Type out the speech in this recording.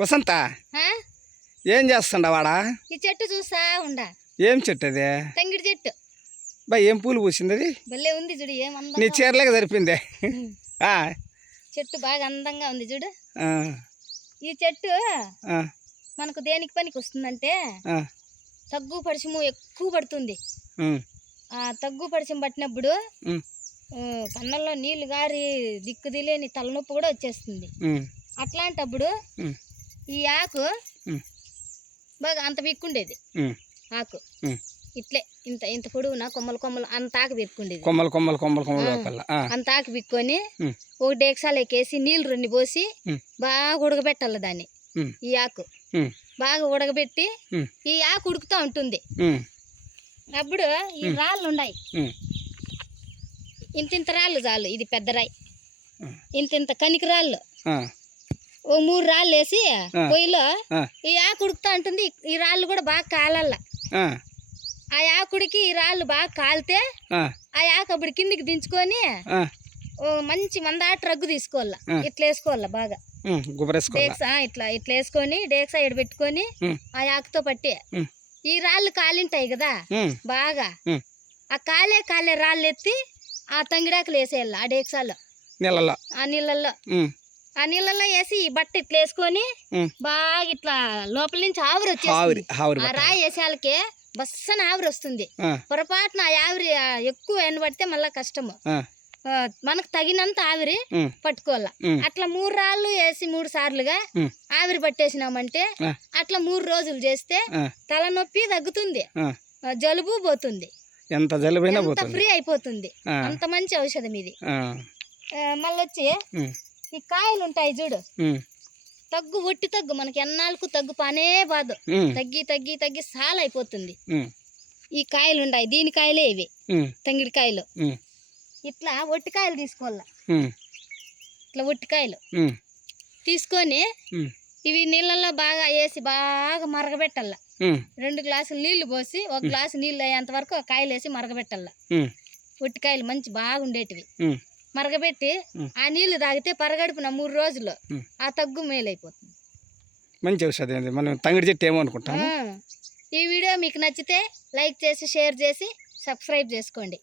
వసంత ఏం చేస్తుండ వాడా? ఈ చెట్టు చూసా ఉండా. ఏం చెట్టు అది? తంగిడి చెట్టు. బా ఏం పూలు పూసింది అది? భలే ఉంది చూడు, ఏమందంగా. నీ చీరలేక సరిపోయిందే. చెట్టు బాగా అందంగా ఉంది చూడు. ఈ చెట్టు మనకు దేనికి పనికి వస్తుందంటే తగ్గు పరిచము ఎక్కువ పడుతుంది. ఆ తగ్గు పరిచయం పట్టినప్పుడు కన్నుల్లో నీళ్లు గారి దిక్కు తెలియని తలనొప్పి కూడా వచ్చేస్తుంది. అట్లాంటప్పుడు ఈ ఆకు బాగా అంత విక్కుండేది. ఆకు ఇట్లే ఇంత ఇంత పొడవునా కొమ్మలు కొమ్మలు అంత ఆకు విక్కుండేది. కొమ్మలు కొమ్మలు కొమ్మలు కొమ్మలు అంత ఆకు విక్కొని ఒక డేక్సాలు ఎక్కేసి నీళ్లు రెండు పోసి బాగా ఉడకబెట్టాలి దాన్ని. ఈ ఆకు బాగా ఉడకబెట్టి ఈ ఆకు ఉడుకుతూ ఉంటుంది. అప్పుడు ఈ రాళ్ళు ఉన్నాయి, ఇంతింత రాళ్ళు చాలు. ఇది పెద్ద రాయి, ఇంతింత కనికి రాళ్ళు. ఓ 3 రాళ్ళు వేసి పొయ్యిలో ఈ ఆకు ఉడుకుతా ఉంటుంది. ఈ రాళ్ళు కూడా బాగా కాలల్ల. ఆ ఆకుడికి ఈ రాళ్ళు బాగా కాలితే ఆ ఆకు అప్పుడు కిందికి దించుకొని ఓ మంచి మందాట రగ్గు తీసుకోవాలా. ఇట్లా వేసుకోవాలా బాగా డేక్సా, ఇట్లా ఇట్లా వేసుకొని డేక్సా ఎడబెట్టుకొని ఆ ఆకుతో పట్టి ఈ రాళ్ళు కాలింటాయి కదా బాగా, ఆ కాలే రాళ్ళు ఎత్తి ఆ తంగిడాకులు వేసేయాలి. ఆ డేక్సాలో ఆ నీళ్ళల్లో వేసి ఈ బట్ట ఇట్లా వేసుకొని బాగా ఇట్లా లోపల నుంచి ఆవిరి వచ్చేస్తుంది. ఆ రాయి వేసేళ్ళకి బస్సన ఆవిరి వస్తుంది. పొరపాటున ఆ ఆవిరి ఎక్కువ ఎండబడితే మళ్ళా కష్టము. మనకు తగినంత ఆవిరి పట్టుకోవాలా. అట్లా 3 రాళ్ళు వేసి 3 సార్లుగా ఆవిరి పట్టేసినామంటే అట్లా 3 రోజులు చేస్తే తలనొప్పి తగ్గుతుంది, జలుబు పోతుంది, ఎంత జలుబైనా ఫ్రీ అయిపోతుంది. అంత మంచి ఔషధం ఇది. మళ్ళొచ్చి ఈ కాయలు ఉంటాయి చూడు, తగ్గు ఒట్టి తగ్గు మనకి ఎన్నాళ్ళకు తగ్గు పనే బాదు. తగ్గి తగ్గి తగ్గి సాల్ అయిపోతుంది. ఈ కాయలు ఉన్నాయి, దీని కాయలే ఇవి తంగిడి కాయలు. ఇట్లా ఒట్టికాయలు తీసుకోవాల. ఇట్లా ఒట్టికాయలు తీసుకొని ఇవి నీళ్ళల్లో బాగా వేసి బాగా మరగబెట్టాల. 2 గ్లాసులు నీళ్లు పోసి 1 గ్లాసు నీళ్ళు అయ్యేంత వరకు కాయలు వేసి మరగబెట్టాల. ఒట్టికాయలు మంచి బాగుండేటివి మరగబెట్టి ఆ నీళ్లు తాగితే పరగడుపున 3 రోజులు ఆ తగ్గు మేలైపోతుంది. మంచి ఔషధం. మనం తంగిడి చెట్టు ఏమో అనుకుంటాం. ఈ వీడియో మీకు నచ్చితే లైక్ చేసి షేర్ చేసి సబ్స్క్రైబ్ చేసుకోండి.